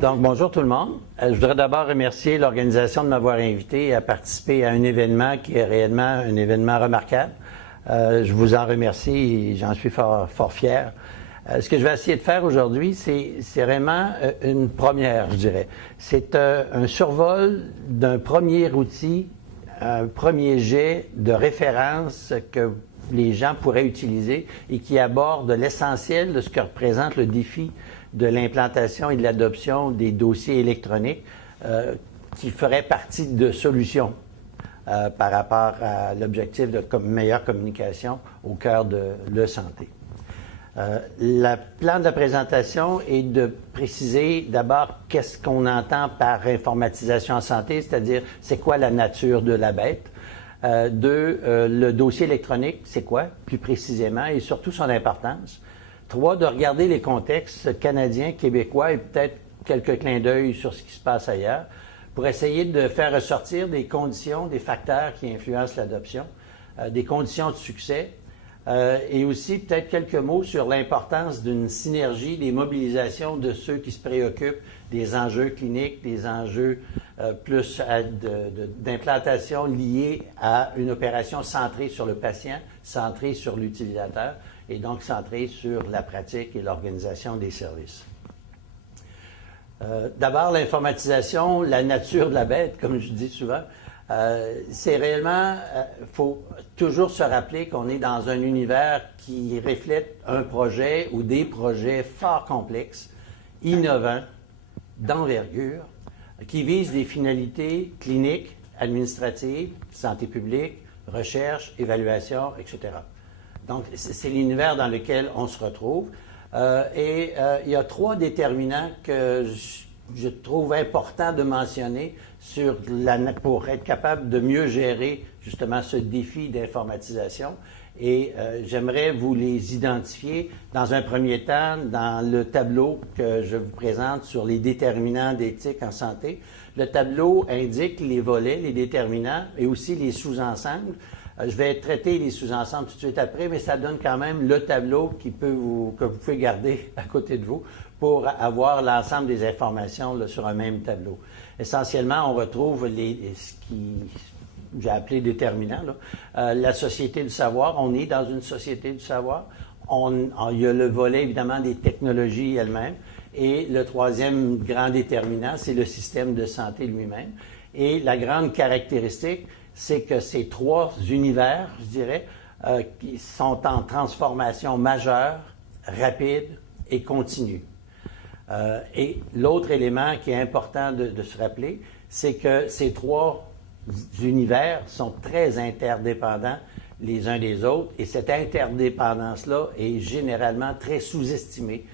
Donc, bonjour tout le monde. Je voudrais d'abord remercier l'organisation de m'avoir invité à participer à un événement qui est réellement un événement remarquable. Je vous en remercie et j'en suis fort fier. Ce que je vais essayer de faire aujourd'hui, c'est vraiment une première, je dirais. C'est un survol d'un premier outil, un premier jet de référence que les gens pourraient utiliser et qui aborde l'essentiel de ce que représente le défi de l'implantation et de l'adoption des dossiers électroniques qui feraient partie de solutions par rapport à l'objectif de meilleure communication au cœur de l'e-santé. Le plan de la présentation est de préciser d'abord qu'est-ce qu'on entend par informatisation en santé, c'est-à-dire c'est quoi la nature de la bête. Le dossier électronique, c'est quoi, plus précisément, et surtout son importance. 3, de regarder les contextes canadiens, québécois et peut-être quelques clins d'œil sur ce qui se passe ailleurs pour essayer de faire ressortir des conditions, des facteurs qui influencent l'adoption, des conditions de succès et aussi peut-être quelques mots sur l'importance d'une synergie, des mobilisations de ceux qui se préoccupent des enjeux cliniques, des enjeux plus d'implantation liés à une opération centrée sur le patient, centrée sur l'utilisateur, et donc centré sur la pratique et l'organisation des services. D'abord, l'informatisation, la nature de la bête, comme je dis souvent, c'est réellement, faut toujours se rappeler qu'on est dans un univers qui reflète un projet ou des projets fort complexes, innovants, d'envergure, qui visent des finalités cliniques, administratives, santé publique, recherche, évaluation, etc. Donc, c'est l'univers dans lequel on se retrouve. Il y a 3 déterminants que je trouve important de mentionner pour être capable de mieux gérer justement ce défi d'informatisation. Et j'aimerais vous les identifier dans un premier temps dans le tableau que je vous présente sur les déterminants d'éthique en santé. Le tableau indique les volets, les déterminants et aussi les sous-ensembles. Je vais traiter les sous-ensembles tout de suite après, mais ça donne quand même le tableau que vous pouvez garder à côté de vous pour avoir l'ensemble des informations là, sur un même tableau. Essentiellement, on retrouve ce qui j'ai appelé déterminant, la société du savoir. On est dans une société du savoir. Il y a le volet, évidemment, des technologies elles-mêmes. Et le 3e grand déterminant, c'est le système de santé lui-même. Et la grande caractéristique, c'est que ces 3 univers, je dirais, qui sont en transformation majeure, rapide et continue. Et l'autre élément qui est important de se rappeler, c'est que ces 3 univers sont très interdépendants les uns des autres et cette interdépendance-là est généralement très sous-estimée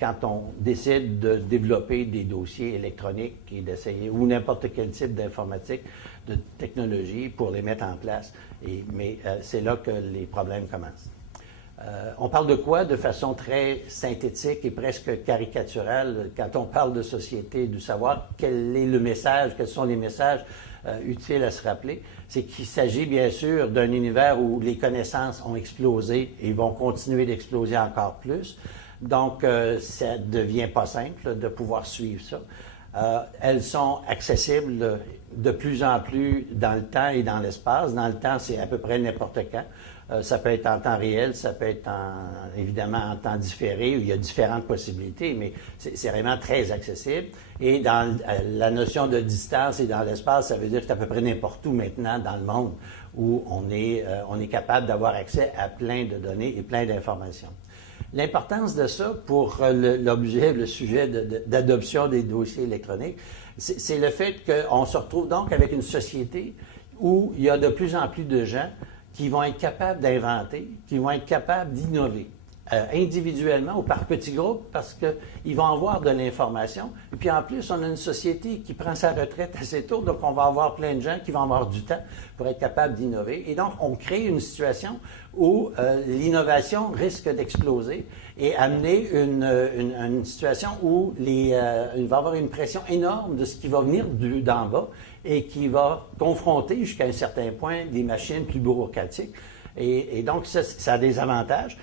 quand on décide de développer des dossiers électroniques et d'essayer, ou n'importe quel type d'informatique, de technologie pour les mettre en place. Mais c'est là que les problèmes commencent. On parle de quoi? De façon très synthétique et presque caricaturale. Quand on parle de société du savoir, quel est le message? Quels sont les messages utiles à se rappeler? C'est qu'il s'agit bien sûr d'un univers où les connaissances ont explosé et vont continuer d'exploser encore plus. Donc, ça ne devient pas simple de pouvoir suivre ça. Elles sont accessibles de plus en plus dans le temps et dans l'espace. Dans le temps, c'est à peu près n'importe quand. Ça peut être en temps réel, ça peut être évidemment en temps différé, où il y a différentes possibilités, mais c'est vraiment très accessible. Et dans la notion de distance et dans l'espace, ça veut dire que c'est à peu près n'importe où maintenant dans le monde où on est capable d'avoir accès à plein de données et plein d'informations. L'importance de ça pour le sujet d'adoption des dossiers électroniques, c'est le fait qu'on se retrouve donc avec une société où il y a de plus en plus de gens qui vont être capables d'inventer, qui vont être capables d'innover, individuellement ou par petits groupes, parce qu'ils vont avoir de l'information. Et puis en plus, on a une société qui prend sa retraite assez tôt, donc on va avoir plein de gens qui vont avoir du temps pour être capables d'innover. Et donc, on crée une situation où l'innovation risque d'exploser et amener une situation où il va y avoir une pression énorme de ce qui va venir d'en bas et qui va confronter jusqu'à un certain point des machines plus bureaucratiques. Et donc, ça a des avantages.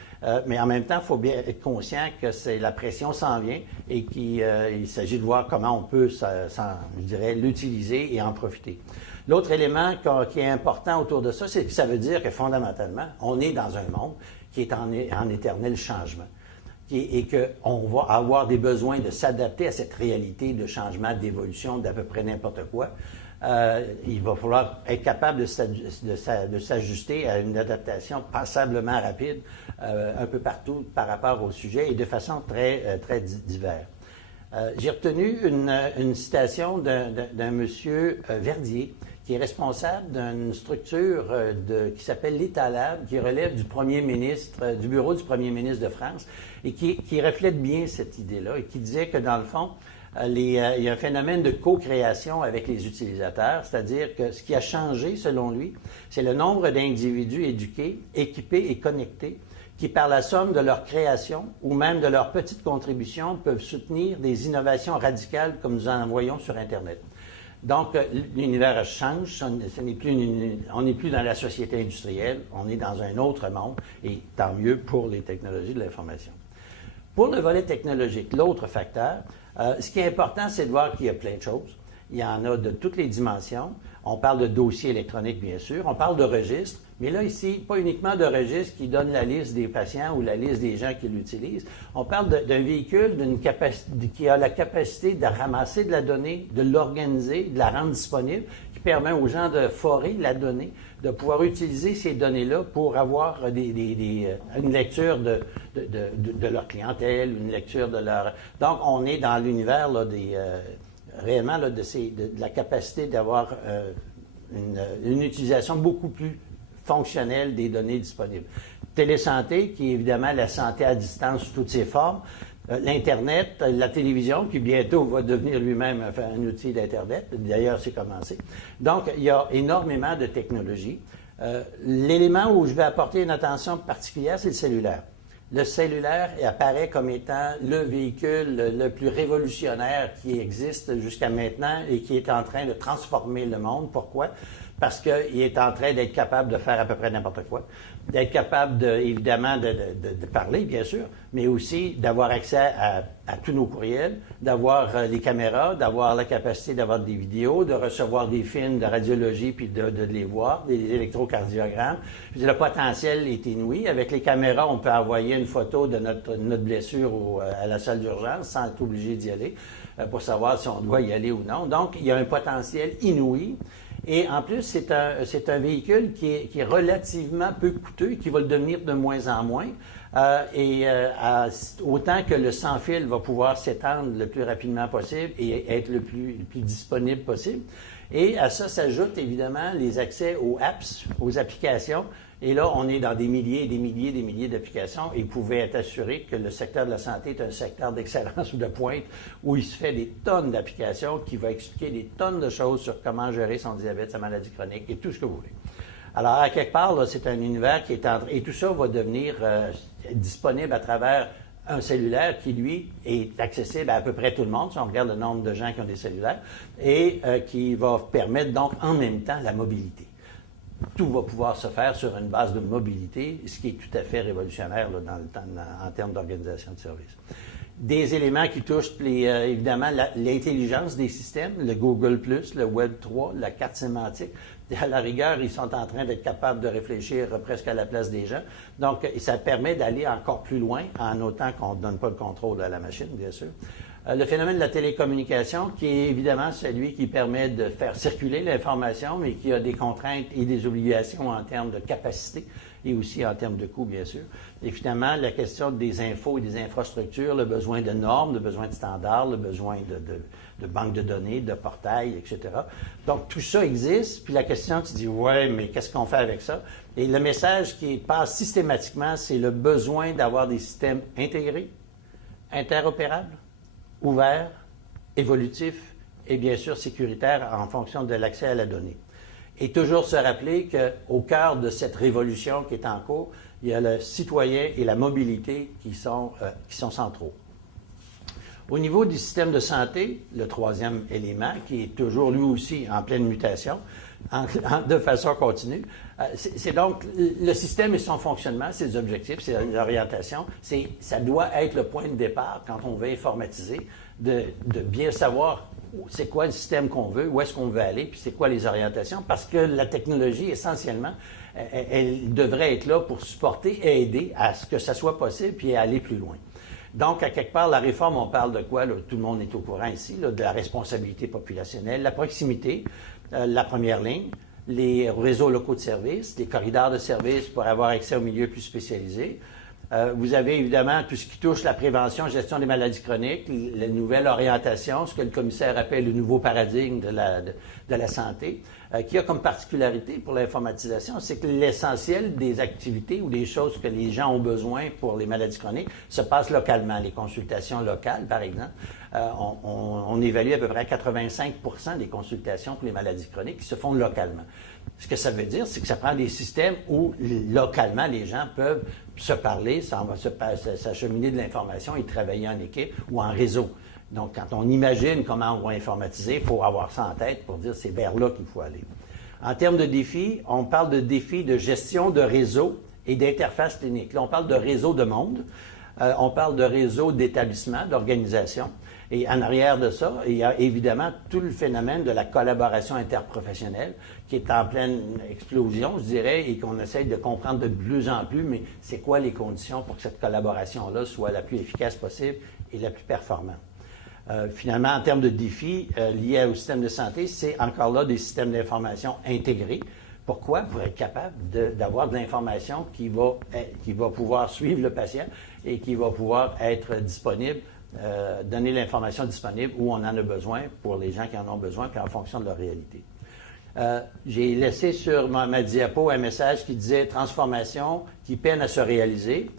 Mais en même temps, il faut bien être conscient que la pression s'en vient et qu'il s'agit de voir comment on peut, je dirais, l'utiliser et en profiter. L'autre élément qui est important autour de ça, c'est que ça veut dire que fondamentalement, on est dans un monde qui est en éternel changement et qu'on va avoir des besoins de s'adapter à cette réalité de changement, d'évolution d'à peu près n'importe quoi. Il va falloir être capable de s'ajuster à une adaptation passablement rapide un peu partout par rapport au sujet et de façon très, très divers. J'ai retenu une citation d'un monsieur Verdier, qui est responsable d'une structure qui s'appelle l'État-Lab, qui relève du premier ministre, du bureau du premier ministre de France, et qui reflète bien cette idée-là, et qui disait que dans le fond, il y a un phénomène de co-création avec les utilisateurs, c'est-à-dire que ce qui a changé, selon lui, c'est le nombre d'individus éduqués, équipés et connectés qui, par la somme de leur création ou même de leurs petites contributions, peuvent soutenir des innovations radicales comme nous en voyons sur Internet. Donc, l'univers change, on n'est plus dans la société industrielle, on est dans un autre monde, et tant mieux pour les technologies de l'information. Pour le volet technologique, l'autre facteur, ce qui est important, c'est de voir qu'il y a plein de choses. Il y en a de toutes les dimensions. On parle de dossiers électroniques, bien sûr. On parle de registres. Mais là, ici, pas uniquement de registres qui donnent la liste des patients ou la liste des gens qui l'utilisent. On parle d'un véhicule qui a la capacité de ramasser de la donnée, de l'organiser, de la rendre disponible, qui permet aux gens de forer la donnée, de pouvoir utiliser ces données-là pour avoir une lecture de leur clientèle, une lecture de leur... Donc, on est dans l'univers là, réellement là, de la capacité d'avoir une utilisation beaucoup plus fonctionnelle des données disponibles. Télésanté, qui est évidemment la santé à distance sous toutes ses formes, l'Internet, la télévision, qui bientôt va devenir lui-même un outil d'Internet. D'ailleurs, c'est commencé. Donc, il y a énormément de technologies. L'élément où je vais apporter une attention particulière, c'est le cellulaire. Le cellulaire apparaît comme étant le véhicule le plus révolutionnaire qui existe jusqu'à maintenant et qui est en train de transformer le monde. Pourquoi? Parce qu'il est en train d'être capable de faire à peu près n'importe quoi, d'être capable, évidemment, de parler, bien sûr, mais aussi d'avoir accès à tous nos courriels, d'avoir les caméras, d'avoir la capacité d'avoir des vidéos, de recevoir des films de radiologie puis de les voir, des électrocardiogrammes. Le potentiel est inouï. Avec les caméras, on peut envoyer une photo de notre blessure à la salle d'urgence sans être obligé d'y aller pour savoir si on doit y aller ou non. Donc, il y a un potentiel inouï. Et en plus, c'est un véhicule qui est relativement peu coûteux et qui va le devenir de moins en moins. Autant que le sans-fil va pouvoir s'étendre le plus rapidement possible et être le plus disponible possible. Et à ça s'ajoutent évidemment les accès aux apps, aux applications. Et là, on est dans des milliers et des milliers et des milliers d'applications et vous pouvez être assuré que le secteur de la santé est un secteur d'excellence ou de pointe où il se fait des tonnes d'applications qui vont expliquer des tonnes de choses sur comment gérer son diabète, sa maladie chronique et tout ce que vous voulez. Alors, à quelque part, là, c'est un univers qui est en train... Et tout ça va devenir disponible à travers un cellulaire qui, lui, est accessible à peu près tout le monde, si on regarde le nombre de gens qui ont des cellulaires, et qui va permettre donc en même temps la mobilité. Tout va pouvoir se faire sur une base de mobilité, ce qui est tout à fait révolutionnaire là, en termes d'organisation de services. Des éléments qui touchent évidemment l'intelligence des systèmes, le Google+, le Web 3, la carte sémantique. À la rigueur, ils sont en train d'être capables de réfléchir presque à la place des gens. Donc, ça permet d'aller encore plus loin, en autant qu'on ne donne pas le contrôle à la machine, bien sûr. Le phénomène de la télécommunication, qui est évidemment celui qui permet de faire circuler l'information, mais qui a des contraintes et des obligations en termes de capacité et aussi en termes de coût, bien sûr. Et finalement, la question des infos et des infrastructures, le besoin de normes, le besoin de standards, le besoin de banques de données, de portails, etc. Donc, tout ça existe. Puis la question, tu dis, ouais, mais qu'est-ce qu'on fait avec ça? Et le message qui passe systématiquement, c'est le besoin d'avoir des systèmes intégrés, interopérables, ouverts, évolutifs et bien sûr sécuritaires en fonction de l'accès à la donnée. Et toujours se rappeler qu'au cœur de cette révolution qui est en cours, il y a le citoyen et la mobilité qui sont centraux. Au niveau du système de santé, le troisième élément, qui est toujours lui aussi en pleine mutation, de façon continue, C'est donc le système et son fonctionnement, ses objectifs, ses orientations. Ça doit être le point de départ quand on veut informatiser, de bien savoir c'est quoi le système qu'on veut, où est-ce qu'on veut aller, puis c'est quoi les orientations, parce que la technologie, essentiellement, elle devrait être là pour supporter et aider à ce que ça soit possible, puis à aller plus loin. Donc, à quelque part, la réforme, on parle de quoi? Là, tout le monde est au courant ici, là, de la responsabilité populationnelle, la proximité, la première ligne, les réseaux locaux de services, les corridors de services pour avoir accès aux milieux plus spécialisés. Vous avez évidemment tout ce qui touche la prévention, gestion des maladies chroniques, la nouvelle orientation, ce que le commissaire appelle le nouveau paradigme de la santé, qui a comme particularité pour l'informatisation, c'est que l'essentiel des activités ou des choses que les gens ont besoin pour les maladies chroniques se passe localement. Les consultations locales, par exemple, on évalue à peu près 85% des consultations pour les maladies chroniques qui se font localement. Ce que ça veut dire, c'est que ça prend des systèmes où, localement, les gens peuvent se parler, s'acheminer de l'information et travailler en équipe ou en réseau. Donc, quand on imagine comment on va informatiser, il faut avoir ça en tête pour dire c'est vers là qu'il faut aller. En termes de défis, on parle de défis de gestion de réseau et d'interface clinique. Là, on parle de réseau de monde, on parle de réseau d'établissement, d'organisation. Et en arrière de ça, il y a évidemment tout le phénomène de la collaboration interprofessionnelle qui est en pleine explosion, je dirais, et qu'on essaye de comprendre de plus en plus, mais c'est quoi les conditions pour que cette collaboration-là soit la plus efficace possible et la plus performante. Finalement, en termes de défis liés au système de santé, c'est encore là des systèmes d'information intégrés. Pourquoi? Pour être capable d'avoir de l'information qui va pouvoir suivre le patient et qui va pouvoir être disponible, donner l'information disponible où on en a besoin pour les gens qui en ont besoin, puis en fonction de leur réalité. J'ai laissé sur ma diapo un message qui disait « Transformation qui peine à se réaliser ».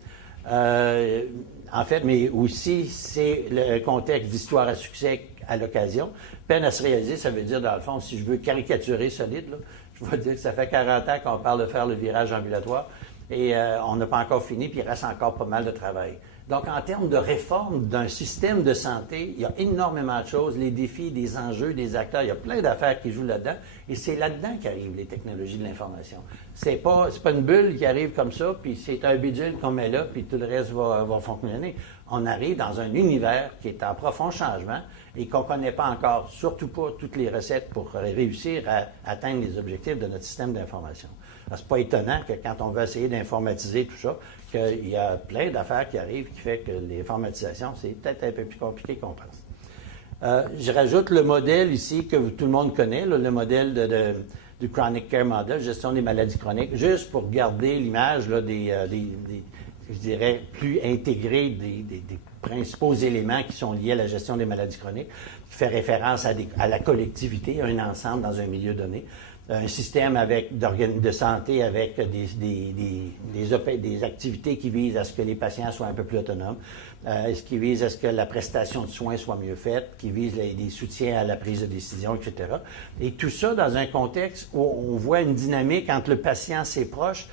En fait, mais aussi, c'est le contexte d'histoire à succès à l'occasion. Peine à se réaliser, ça veut dire, dans le fond, si je veux caricaturer solide, là, je vais dire que ça fait 40 ans qu'on parle de faire le virage ambulatoire et on n'a pas encore fini, puis il reste encore pas mal de travail. Donc, en termes de réforme d'un système de santé, il y a énormément de choses, les défis, des enjeux, des acteurs, il y a plein d'affaires qui jouent là-dedans, et c'est là-dedans qu'arrivent les technologies de l'information. C'est pas une bulle qui arrive comme ça, puis c'est un bidule qu'on met là, puis tout le reste va fonctionner. On arrive dans un univers qui est en profond changement et qu'on ne connaît pas encore, surtout pas toutes les recettes pour réussir à atteindre les objectifs de notre système d'information. C'est pas étonnant que quand on veut essayer d'informatiser tout ça, qu'il y a plein d'affaires qui arrivent qui fait que l'informatisation, c'est peut-être un peu plus compliqué qu'on pense. Je rajoute le modèle ici que tout le monde connaît, là, le modèle du Chronic Care Model, gestion des maladies chroniques, juste pour garder l'image là, je dirais, plus intégrée des principaux éléments qui sont liés à la gestion des maladies chroniques, qui fait référence à la collectivité, à un ensemble dans un milieu donné. Un système de santé avec des activités qui visent à ce que les patients soient un peu plus autonomes, qui visent à ce que la prestation de soins soit mieux faite, qui visent des soutiens à la prise de décision, etc. Et tout ça dans un contexte où on voit une dynamique entre le patient et ses proches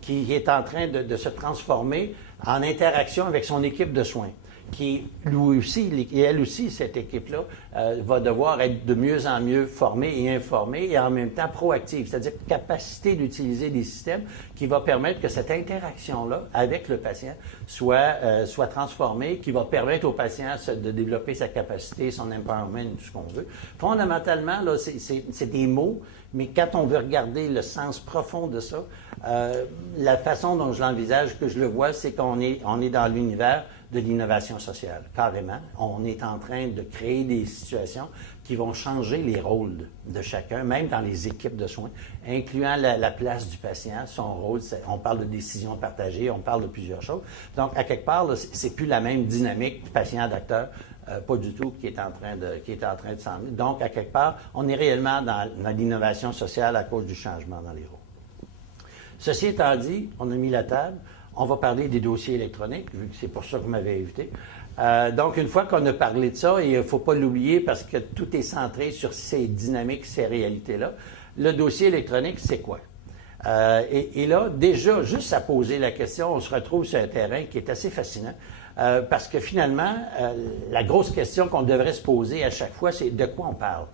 qui est en train de se transformer en interaction avec son équipe de soins, qui, lui aussi, et elle aussi, cette équipe-là, va devoir être de mieux en mieux formée et informée et en même temps proactive, c'est-à-dire capacité d'utiliser des systèmes qui va permettre que cette interaction-là avec le patient soit transformée, qui va permettre au patient de développer sa capacité, son empowerment, tout ce qu'on veut. Fondamentalement, là, c'est des mots, mais quand on veut regarder le sens profond de ça, la façon dont je l'envisage, que je le vois, c'est qu'on est dans l'univers de l'innovation sociale, carrément. On est en train de créer des situations qui vont changer les rôles de chacun, même dans les équipes de soins, incluant la place du patient, son rôle. On parle de décision partagée, on parle de plusieurs choses. Donc, à quelque part, c'est plus la même dynamique patient-docteur, pas du tout, qui est en train de s'en venir. Donc, à quelque part, on est réellement dans l'innovation sociale à cause du changement dans les rôles. Ceci étant dit, on a mis la table. On va parler des dossiers électroniques, vu que c'est pour ça que vous m'avez invité. Donc, une fois qu'on a parlé de ça, et il ne faut pas l'oublier parce que tout est centré sur ces dynamiques, ces réalités-là, le dossier électronique, c'est quoi? Et là, déjà, juste à poser la question, on se retrouve sur un terrain qui est assez fascinant. Parce que finalement, la grosse question qu'on devrait se poser à chaque fois, c'est de quoi on parle?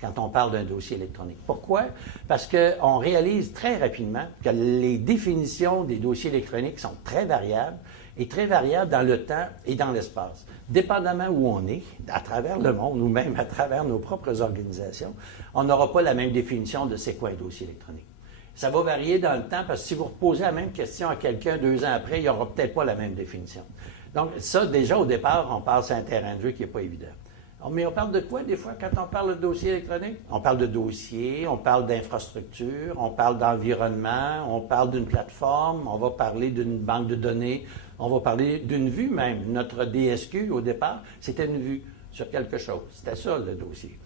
quand on parle d'un dossier électronique. Pourquoi? Parce qu'on réalise très rapidement que les définitions des dossiers électroniques sont très variables et très variables dans le temps et dans l'espace. Dépendamment où on est, à travers le monde ou même à travers nos propres organisations, on n'aura pas la même définition de c'est quoi un dossier électronique. Ça va varier dans le temps parce que si vous reposez la même question à quelqu'un 2 ans après, il n'y aura peut-être pas la même définition. Donc ça, déjà au départ, on passe à un terrain de jeu qui n'est pas évident. Mais on parle de quoi des fois quand on parle de dossier électronique? On parle de dossier, on parle d'infrastructure, on parle d'environnement, on parle d'une plateforme, on va parler d'une banque de données, on va parler d'une vue même. Notre DSQ, au départ, c'était une vue sur quelque chose. C'était ça, le dossier.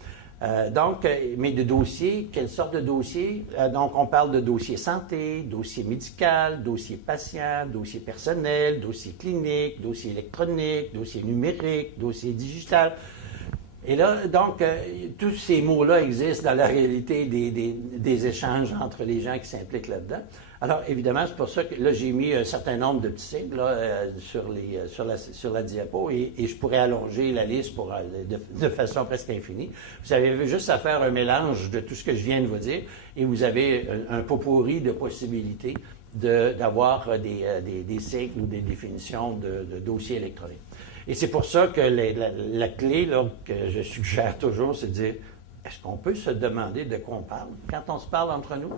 Mais de dossier, quelle sorte de dossier? Donc, on parle de dossier santé, dossier médical, dossier patient, dossier personnel, dossier clinique, dossier électronique, dossier numérique, dossier digital. Et là, donc, tous ces mots-là existent dans la réalité des échanges entre les gens qui s'impliquent là-dedans. Alors, évidemment, c'est pour ça que là, j'ai mis un certain nombre de petits sigles là, sur la diapo et je pourrais allonger la liste de façon presque infinie. Vous avez juste à faire un mélange de tout ce que je viens de vous dire et vous avez un pot-pourri de possibilités d'avoir des cycles ou des définitions de dossiers électroniques. Et c'est pour ça que la clé là, que je suggère toujours, c'est de dire, est-ce qu'on peut se demander de quoi on parle quand on se parle entre nous?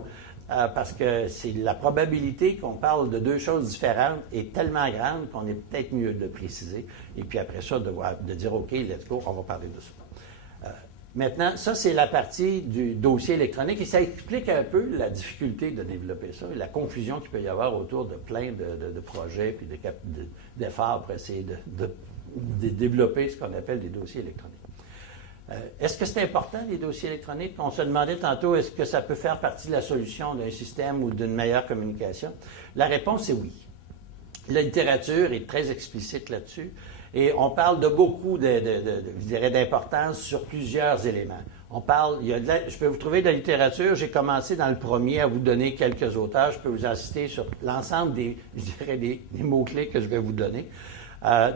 Parce que c'est la probabilité qu'on parle de deux choses différentes est tellement grande qu'on est peut-être mieux de préciser. Et puis après ça, de dire, OK, let's go, on va parler de ça. Maintenant, ça, c'est la partie du dossier électronique et ça explique un peu la difficulté de développer ça et la confusion qu'il peut y avoir autour de plein de projets puis d'efforts pour essayer de développer ce qu'on appelle des dossiers électroniques. Est-ce que c'est important, les dossiers électroniques? On se demandait tantôt, est-ce que ça peut faire partie de la solution d'un système ou d'une meilleure communication? La réponse est oui. La littérature est très explicite là-dessus et on parle de beaucoup, je dirais, d'importance sur plusieurs éléments. On parle, je peux vous trouver de la littérature, j'ai commencé dans le premier à vous donner quelques auteurs, je peux vous en citer sur l'ensemble des mots-clés que je vais vous donner.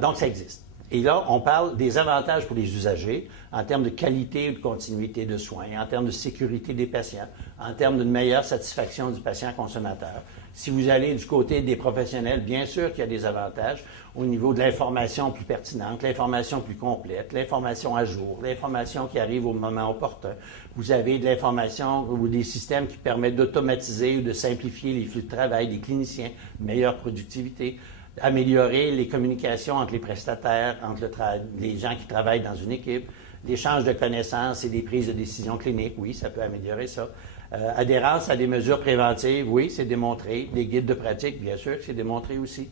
Donc, ça existe. Et là, on parle des avantages pour les usagers en termes de qualité ou de continuité de soins, en termes de sécurité des patients, en termes d'une meilleure satisfaction du patient consommateur. Si vous allez du côté des professionnels, bien sûr qu'il y a des avantages au niveau de l'information plus pertinente, l'information plus complète, l'information à jour, l'information qui arrive au moment opportun. Vous avez de l'information ou des systèmes qui permettent d'automatiser ou de simplifier les flux de travail des cliniciens, meilleure productivité, améliorer les communications entre les prestataires, entre les gens qui travaillent dans une équipe, l'échange de connaissances et des prises de décision cliniques, oui, ça peut améliorer ça. Adhérence à des mesures préventives, oui, c'est démontré. Des guides de pratique, bien sûr que c'est démontré aussi.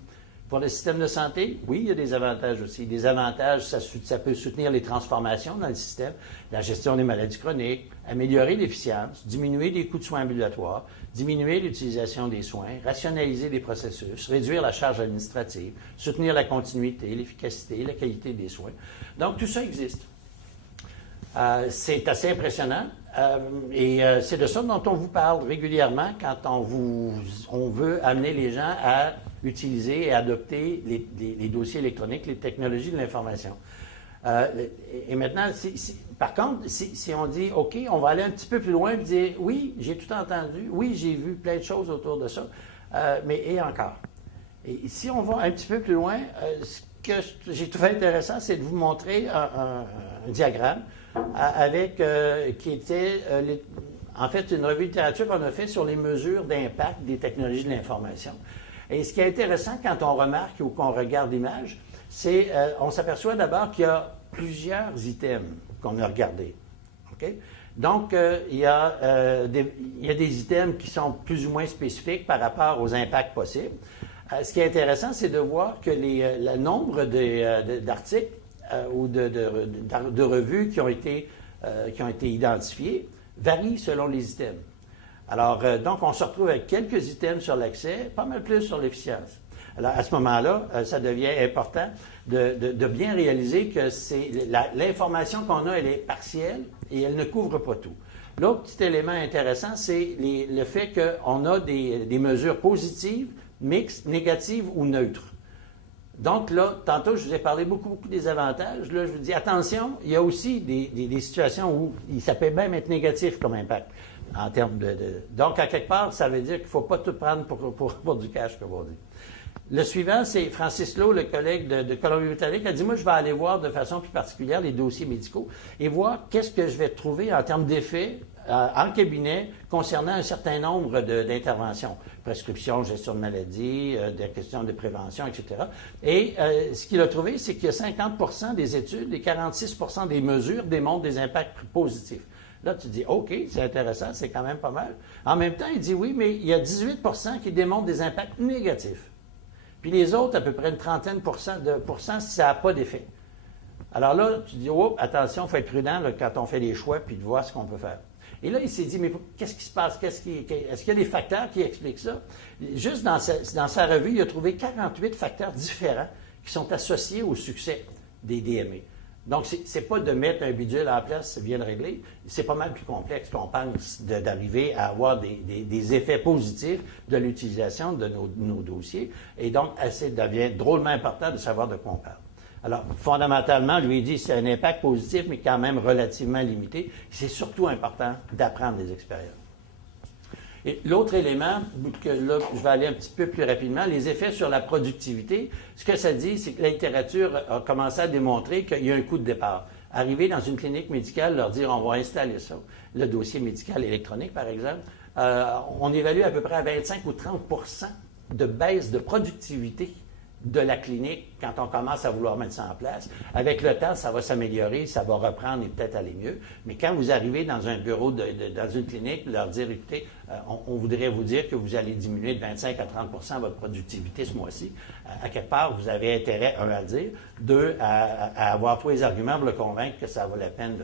Pour le système de santé, oui, il y a des avantages aussi. Des avantages, ça peut soutenir les transformations dans le système, la gestion des maladies chroniques, améliorer l'efficience, diminuer les coûts de soins ambulatoires, diminuer l'utilisation des soins, rationaliser les processus, réduire la charge administrative, soutenir la continuité, l'efficacité, la qualité des soins. Donc, tout ça existe. C'est assez impressionnant et c'est de ça dont on vous parle régulièrement quand on veut amener les gens à utiliser et adopter les dossiers électroniques, les technologies de l'information. Et maintenant, par contre, si on dit, OK, on va aller un petit peu plus loin et dire, oui, j'ai tout entendu, oui, j'ai vu plein de choses autour de ça, mais et encore. Et si on va un petit peu plus loin, ce que j'ai trouvé intéressant, c'est de vous montrer un diagramme qui était, en fait, une revue de littérature qu'on a fait sur les mesures d'impact des technologies de l'information. Et ce qui est intéressant quand on remarque ou qu'on regarde l'image, c'est on s'aperçoit d'abord qu'il y a plusieurs items qu'on a regardés. Okay? Donc, il y a des items qui sont plus ou moins spécifiques par rapport aux impacts possibles. Ce qui est intéressant, c'est de voir que le nombre d'articles ou de revues qui ont été identifiés varie selon les items. Alors, donc, on se retrouve avec quelques items sur l'accès, pas mal plus sur l'efficience. Alors, à ce moment-là, ça devient important de bien réaliser que l'information qu'on a, elle est partielle et elle ne couvre pas tout. L'autre petit élément intéressant, c'est le fait qu'on a des mesures positives, mixtes, négatives ou neutres. Donc là, tantôt, je vous ai parlé beaucoup des avantages. Là, je vous dis, attention, il y a aussi des situations où ça peut même être négatif comme impact en termes Donc, à quelque part, ça veut dire qu'il ne faut pas tout prendre pour du cash, comme on dit. Le suivant, c'est Francis Lowe, le collègue de Colombie-Britannique, a dit, moi, je vais aller voir de façon plus particulière les dossiers médicaux et voir qu'est-ce que je vais trouver en termes d'effets en cabinet concernant un certain nombre d'interventions, prescription, gestion de maladies, des questions de prévention, etc. Et ce qu'il a trouvé, c'est qu'il y a 50 des études et 46 des mesures démontrent des impacts positifs. Là, tu dis, OK, c'est intéressant, c'est quand même pas mal. En même temps, il dit, oui, mais il y a 18 qui démontrent des impacts négatifs. Puis les autres, à peu près une trentaine de pourcents si ça n'a pas d'effet. Alors là, tu dis, oh, attention, il faut être prudent là, quand on fait les choix, puis de voir ce qu'on peut faire. Et là, il s'est dit, mais qu'est-ce qui se passe? Est-ce qu'il y a des facteurs qui expliquent ça? Juste dans sa revue, il a trouvé 48 facteurs différents qui sont associés au succès des DME. Donc, c'est pas de mettre un bidule en place, ça vient de régler. C'est pas mal plus complexe qu'on pense d'arriver à avoir des effets positifs de l'utilisation de nos dossiers. Et donc, ça devient drôlement important de savoir de quoi on parle. Alors, fondamentalement, lui, il dit que c'est un impact positif, mais quand même relativement limité. C'est surtout important d'apprendre des expériences. Et l'autre élément, que là, je vais aller un petit peu plus rapidement, les effets sur la productivité. Ce que ça dit, c'est que la littérature a commencé à démontrer qu'il y a un coût de départ. Arriver dans une clinique médicale, leur dire on va installer ça, le dossier médical électronique, par exemple, on évalue à peu près à 25 ou 30 de baisse de productivité de la clinique quand on commence à vouloir mettre ça en place. Avec le temps, ça va s'améliorer, ça va reprendre et peut-être aller mieux. Mais quand vous arrivez dans un bureau, dans une clinique, leur dire, écoutez, on voudrait vous dire que vous allez diminuer de 25 à 30 votre productivité ce mois-ci, à quelque part, vous avez intérêt, un, à le dire, deux, à avoir tous les arguments pour le convaincre que ça vaut la peine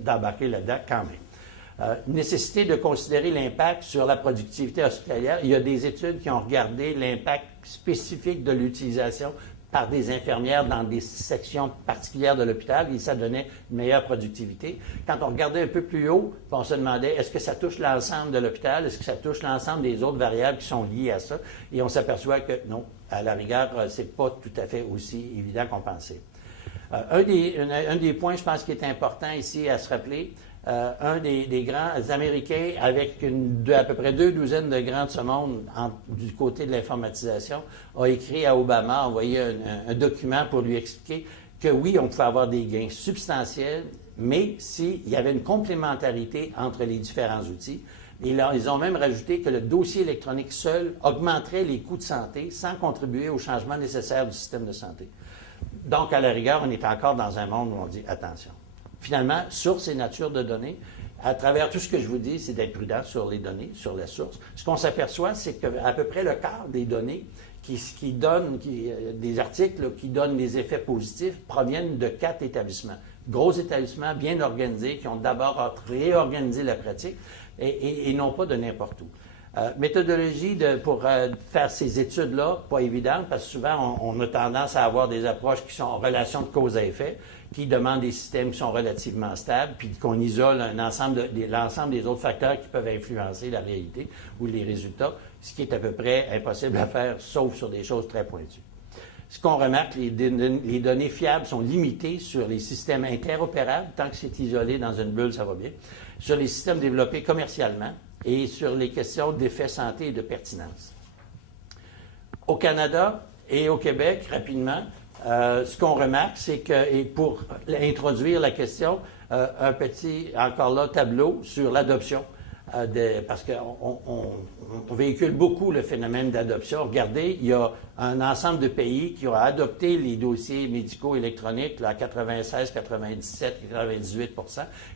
d'embarquer là-dedans quand même. Nécessité de considérer l'impact sur la productivité hospitalière. Il y a des études qui ont regardé l'impact spécifique de l'utilisation par des infirmières dans des sections particulières de l'hôpital et ça donnait une meilleure productivité. Quand on regardait un peu plus haut, on se demandait est-ce que ça touche l'ensemble de l'hôpital, est-ce que ça touche l'ensemble des autres variables qui sont liées à ça? Et on s'aperçoit que non, à la rigueur, c'est pas tout à fait aussi évident qu'on pensait. Un des points, je pense, qui est important ici à se rappeler, un des grands Américains, avec à peu près 2 douzaines de grands de ce monde du côté de l'informatisation, a écrit à Obama, a envoyé un document pour lui expliquer que oui, on pouvait avoir des gains substantiels, mais s'il y avait une complémentarité entre les différents outils. Et là, ils ont même rajouté que le dossier électronique seul augmenterait les coûts de santé sans contribuer au changement nécessaire du système de santé. Donc, à la rigueur, on est encore dans un monde où on dit attention. Finalement, source et nature de données, à travers tout ce que je vous dis, c'est d'être prudent sur les données, sur la source. Ce qu'on s'aperçoit, c'est qu'à peu près le quart des données des articles qui donnent des effets positifs proviennent de 4 établissements. Gros établissements bien organisés qui ont d'abord réorganisé la pratique et non pas de n'importe où. Méthodologie pour faire ces études-là, pas évidente, parce que souvent, on a tendance à avoir des approches qui sont en relation de cause à effet, qui demandent des systèmes qui sont relativement stables, puis qu'on isole l'ensemble des autres facteurs qui peuvent influencer la réalité ou les résultats, ce qui est à peu près impossible à faire, sauf sur des choses très pointues. Ce qu'on remarque, les données fiables sont limitées sur les systèmes interopérables, tant que c'est isolé dans une bulle, ça va bien, sur les systèmes développés commercialement, et sur les questions d'effet santé et de pertinence. Au Canada et au Québec, rapidement, ce qu'on remarque, c'est que, et pour introduire la question, un petit, encore là, tableau sur l'adoption, parce qu'on véhicule beaucoup le phénomène d'adoption. Regardez, il y a un ensemble de pays qui ont adopté les dossiers médicaux électroniques là, à 96, 97, 98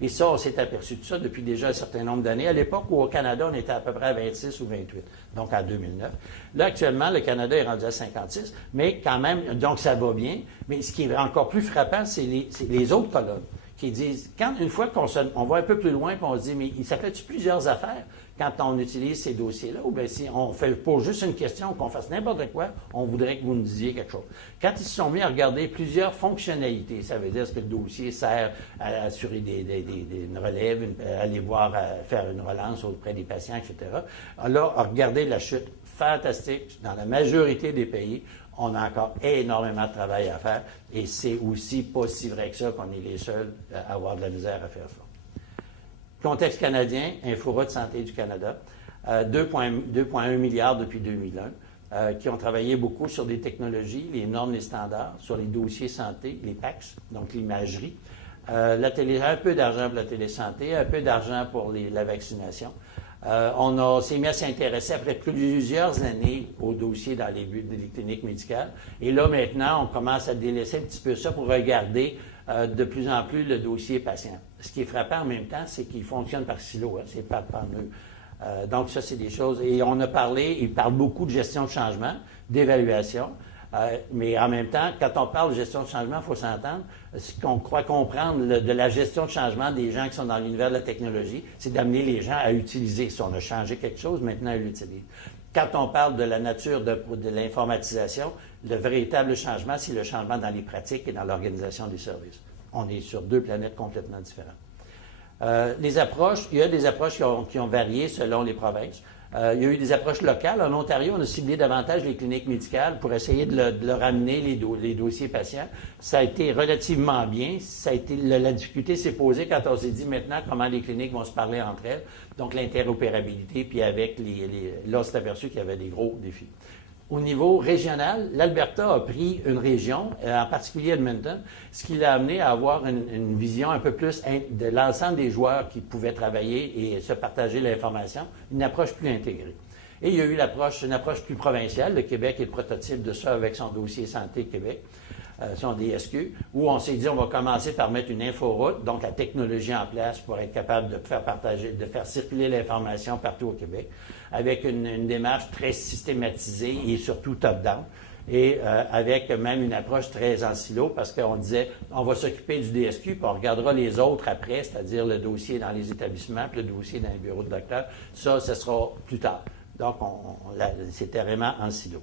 et ça, on s'est aperçu de ça depuis déjà un certain nombre d'années. À l'époque où au Canada, on était à peu près à 26 ou 28, donc en 2009. Là, actuellement, le Canada est rendu à 56, mais quand même, donc ça va bien. Mais ce qui est encore plus frappant, c'est les autres colonnes qui disent, une fois qu'on va un peu plus loin, puis on se dit, mais ça fait-tu plusieurs affaires quand on utilise ces dossiers-là? Ou bien si on fait pas juste une question, qu'on fasse n'importe quoi, on voudrait que vous nous disiez quelque chose. Quand ils se sont mis à regarder plusieurs fonctionnalités, ça veut dire que le dossier sert à assurer une relève, aller voir, faire une relance auprès des patients, etc. Alors, regardez la chute fantastique dans la majorité des pays. On a encore énormément de travail à faire et c'est aussi pas si vrai que ça qu'on est les seuls à avoir de la misère à faire ça. Contexte canadien, InfoRoute Santé du Canada, 2,1 milliards depuis 2001, qui ont travaillé beaucoup sur des technologies, les normes, les standards, sur les dossiers santé, les PACS, donc l'imagerie. Un peu d'argent pour la télésanté, un peu d'argent pour la vaccination. On s'est mis à s'intéresser après plusieurs années aux dossiers dans les cliniques médicales. Et là, maintenant, on commence à délaisser un petit peu ça pour regarder de plus en plus le dossier patient. Ce qui est frappant en même temps, c'est qu'il fonctionne par silo, hein, c'est pas par nœud. Donc, ça, c'est des choses. Et on a parlé, il parle beaucoup de gestion de changement, d'évaluation. Mais en même temps, quand on parle de gestion de changement, il faut s'entendre, ce qu'on croit comprendre de la gestion de changement des gens qui sont dans l'univers de la technologie, c'est d'amener les gens à utiliser. Si on a changé quelque chose, maintenant, ils l'utilisent. Quand on parle de la nature de l'informatisation, le véritable changement, c'est le changement dans les pratiques et dans l'organisation des services. On est sur deux planètes complètement différentes. Les approches, il y a des approches qui ont varié selon les provinces. Il y a eu des approches locales. En Ontario, on a ciblé davantage les cliniques médicales pour essayer de leur amener les dossiers patients. Ça a été relativement bien. La difficulté s'est posée quand on s'est dit maintenant comment les cliniques vont se parler entre elles. Donc l'interopérabilité, puis avec là, on s'est aperçu qu'il y avait des gros défis. Au niveau régional, l'Alberta a pris une région, en particulier Edmonton, ce qui l'a amené à avoir une vision un peu plus de l'ensemble des joueurs qui pouvaient travailler et se partager l'information, une approche plus intégrée. Et il y a eu une approche plus provinciale. Le Québec est le prototype de ça avec son dossier Santé Québec, son DSQ, où on s'est dit on va commencer par mettre une inforoute, donc la technologie en place pour être capable de faire partager, de faire circuler l'information partout au Québec, avec une démarche très systématisée et surtout top-down, et avec même une approche très en silo, parce qu'on disait on va s'occuper du DSQ, puis on regardera les autres après, c'est-à-dire le dossier dans les établissements, puis le dossier dans les bureaux de docteurs. Ça, ce sera plus tard. Donc, c'était vraiment en silo.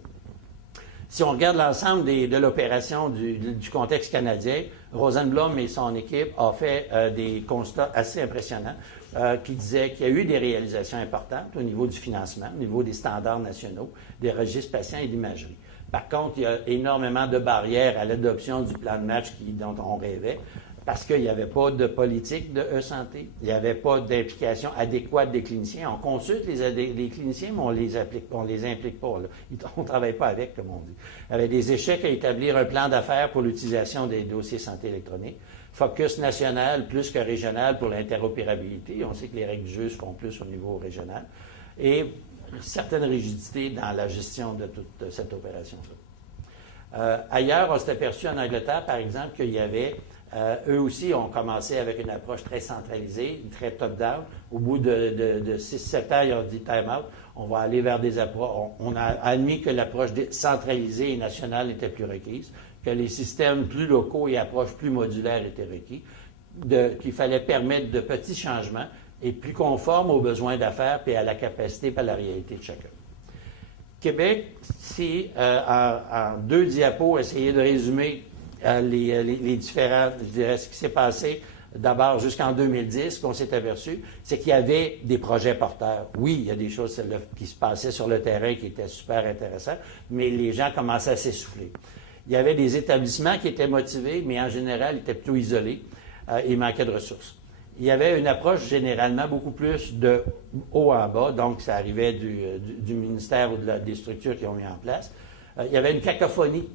Si on regarde l'ensemble de l'opération du contexte canadien, Rosenblum et son équipe ont fait des constats assez impressionnants qui disaient qu'il y a eu des réalisations importantes au niveau du financement, au niveau des standards nationaux, des registres patients et d'imagerie. Par contre, il y a énormément de barrières à l'adoption du plan de match dont on rêvait, parce qu'il n'y avait pas de politique de e-santé, il n'y avait pas d'implication adéquate des cliniciens. On consulte les cliniciens, mais on les implique pas. Là. On ne travaille pas avec, comme on dit. Il y avait des échecs à établir un plan d'affaires pour l'utilisation des dossiers santé électronique. Focus national plus que régional pour l'interopérabilité. On sait que les règles du jeu se font plus au niveau régional. Et certaines rigidités dans la gestion de toute cette opération-là. Ailleurs, on s'est aperçu en Angleterre, par exemple, qu'il y avait eux aussi ont commencé avec une approche très centralisée, très top-down. Au bout de 6-7 ans, ils ont dit time out, on va aller vers des approches. On a admis que l'approche centralisée et nationale était plus requise, que les systèmes plus locaux et approches plus modulaires étaient requis, qu'il fallait permettre de petits changements et plus conformes aux besoins d'affaires et à la capacité et à la réalité de chacun. Québec, c'est en 2 diapos, essayer de résumer les différents, je dirais, ce qui s'est passé d'abord jusqu'en 2010, qu'on s'est aperçu, c'est qu'il y avait des projets porteurs. Oui, il y a des choses qui se passaient sur le terrain qui étaient super intéressantes, mais les gens commençaient à s'essouffler. Il y avait des établissements qui étaient motivés, mais en général, ils étaient plutôt isolés et manquaient de ressources. Il y avait une approche généralement beaucoup plus de haut en bas, donc ça arrivait du ministère ou des structures qui ont mis en place. Il y avait une cacophonie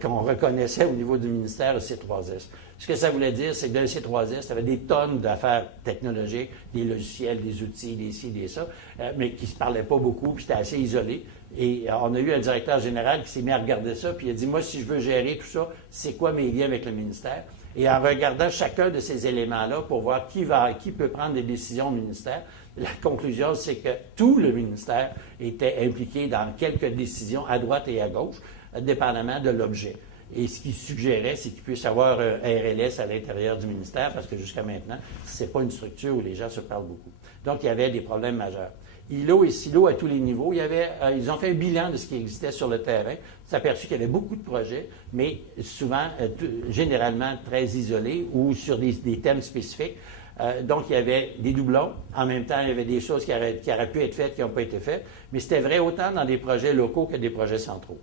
qu'on reconnaissait au niveau du ministère C3S. Ce que ça voulait dire, c'est que dans le C3S, il y avait des tonnes d'affaires technologiques, des logiciels, des outils, des ci, des ça, mais qui ne se parlaient pas beaucoup, puis c'était assez isolé. Et on a eu un directeur général qui s'est mis à regarder ça, puis il a dit, moi, si je veux gérer tout ça, c'est quoi mes liens avec le ministère? Et en regardant chacun de ces éléments-là pour voir qui peut prendre des décisions au ministère, la conclusion, c'est que tout le ministère était impliqué dans quelques décisions à droite et à gauche, dépendamment de l'objet. Et ce qu'il suggérait, c'est qu'il puisse y avoir un RLS à l'intérieur du ministère, parce que jusqu'à maintenant, ce n'est pas une structure où les gens se parlent beaucoup. Donc, il y avait des problèmes majeurs. ILO et SILO à tous les niveaux. Ils ont fait un bilan de ce qui existait sur le terrain. Ils s'est aperçu qu'il y avait beaucoup de projets, mais souvent, généralement très isolés ou sur des thèmes spécifiques. Donc, il y avait des doublons. En même temps, il y avait des choses qui auraient pu être faites, qui n'ont pas été faites. Mais c'était vrai autant dans des projets locaux que des projets centraux.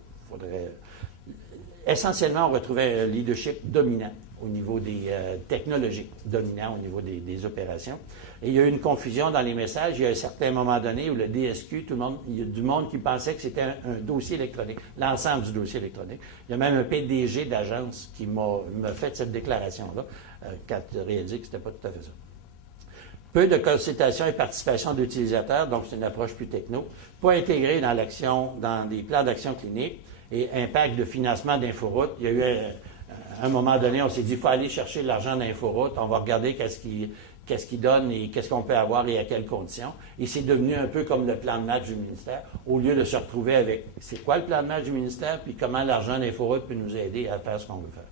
essentiellement, on retrouvait un leadership dominant au niveau des technologies, dominant au niveau des opérations. Et il y a eu une confusion dans les messages. Il y a un certain moment donné où le DSQ, il y a du monde qui pensait que c'était un dossier électronique, l'ensemble du dossier électronique. Il y a même un PDG d'agence qui m'a fait cette déclaration-là, quand il a réalisé que ce n'était pas tout à fait ça. Peu de consultation et participation d'utilisateurs, donc c'est une approche plus techno, pas intégrée dans l'action, dans des plans d'action clinique et impact de financement d'Inforoute. Il y a eu un moment donné, on s'est dit, il faut aller chercher l'argent d'Inforoute, on va regarder qu'est-ce qu'il donne et qu'est-ce qu'on peut avoir et à quelles conditions. Et c'est devenu un peu comme le plan de match du ministère, au lieu de se retrouver avec c'est quoi le plan de match du ministère, puis comment l'argent d'Inforoute peut nous aider à faire ce qu'on veut faire.